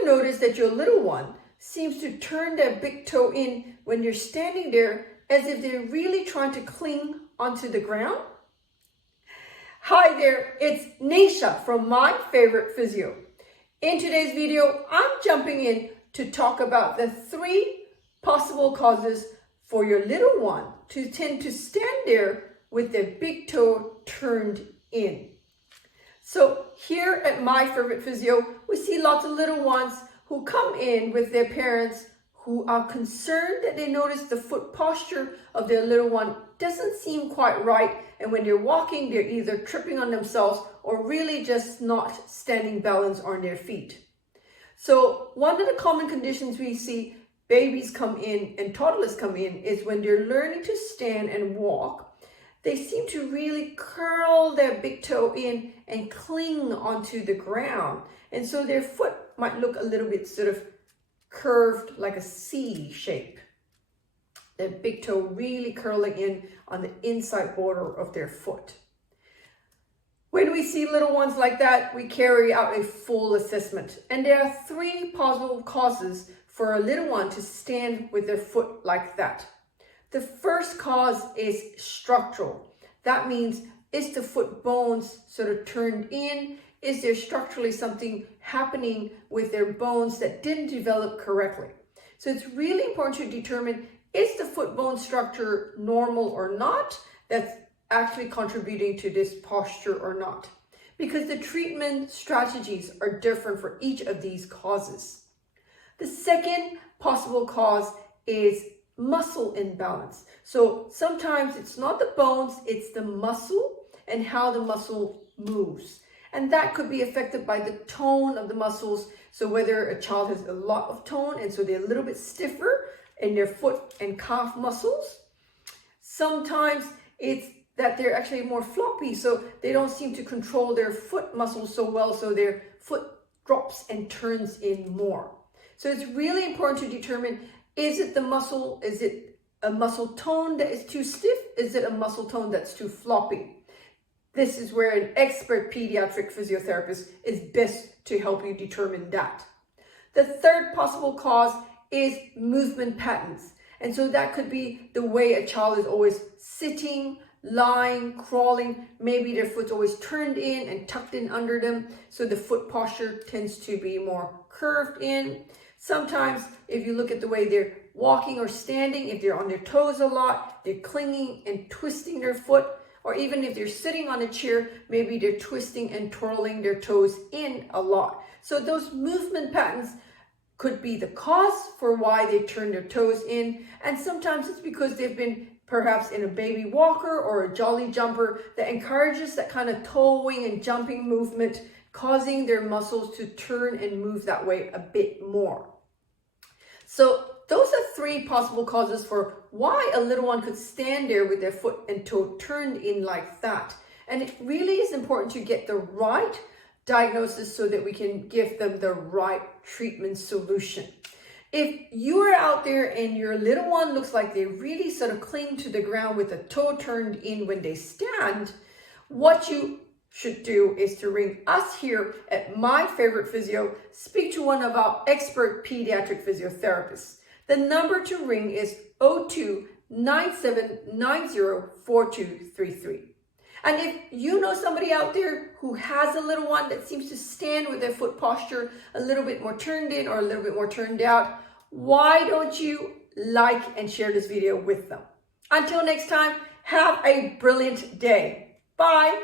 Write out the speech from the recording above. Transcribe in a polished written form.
you noticed that your little one seems to turn their big toe in when you're standing there as if they're really trying to cling onto the ground? Hi there, it's Neesha from My Favourite Physio. In today's video, I'm jumping in to talk about the 3 possible causes for your little one to tend to stand there with their big toe turned in. So here at My Favourite Physio, we see lots of little ones who come in with their parents who are concerned that they notice the foot posture of their little one doesn't seem quite right, and when they're walking, they're either tripping on themselves or really just not standing balanced on their feet. So one of the common conditions we see babies come in and toddlers come in is when they're learning to stand and walk, they seem to really curl their big toe in and cling onto the ground. And so their foot might look a little bit sort of curved like a C shape. Their big toe really curling in on the inside border of their foot. When we see little ones like that, we carry out a full assessment. And there are 3 possible causes for a little one to stand with their foot like that. The first cause is structural. That means, is the foot bones sort of turned in? Is there structurally something happening with their bones that didn't develop correctly? So it's really important to determine, is the foot bone structure normal or not? That's actually contributing to this posture or not? Because the treatment strategies are different for each of these causes. The second possible cause is muscle imbalance. So sometimes it's not the bones, it's the muscle and how the muscle moves. And that could be affected by the tone of the muscles. So whether a child has a lot of tone and so they're a little bit stiffer in their foot and calf muscles. Sometimes it's that they're actually more floppy, so they don't seem to control their foot muscles so well, so their foot drops and turns in more. So it's really important to determine, is it the muscle? Is it a muscle tone that is too stiff? Is it a muscle tone that's too floppy? This is where an expert pediatric physiotherapist is best to help you determine that. The third possible cause is movement patterns. And so that could be the way a child is always sitting, lying, crawling. Maybe their foot's always turned in and tucked in under them. So the foot posture tends to be more curved in. Sometimes if you look at the way they're walking or standing, if they're on their toes a lot, they're clinging and twisting their foot. Or even if they're sitting on a chair, maybe they're twisting and twirling their toes in a lot. So those movement patterns could be the cause for why they turn their toes in. And sometimes it's because they've been perhaps in a baby walker or a jolly jumper that encourages that kind of toeing and jumping movement, causing their muscles to turn and move that way a bit more. So those are 3 possible causes for why a little one could stand there with their foot and toe turned in like that. And it really is important to get the right diagnosis so that we can give them the right treatment solution. If you are out there and your little one looks like they really sort of cling to the ground with a toe turned in when they stand, what you should do is to ring us here at My Favourite Physio, speak to one of our expert pediatric physiotherapists. The number to ring is 02-9790-4233. And if you know somebody out there who has a little one that seems to stand with their foot posture a little bit more turned in or a little bit more turned out, why don't you like and share this video with them? Until next time, have a brilliant day. Bye.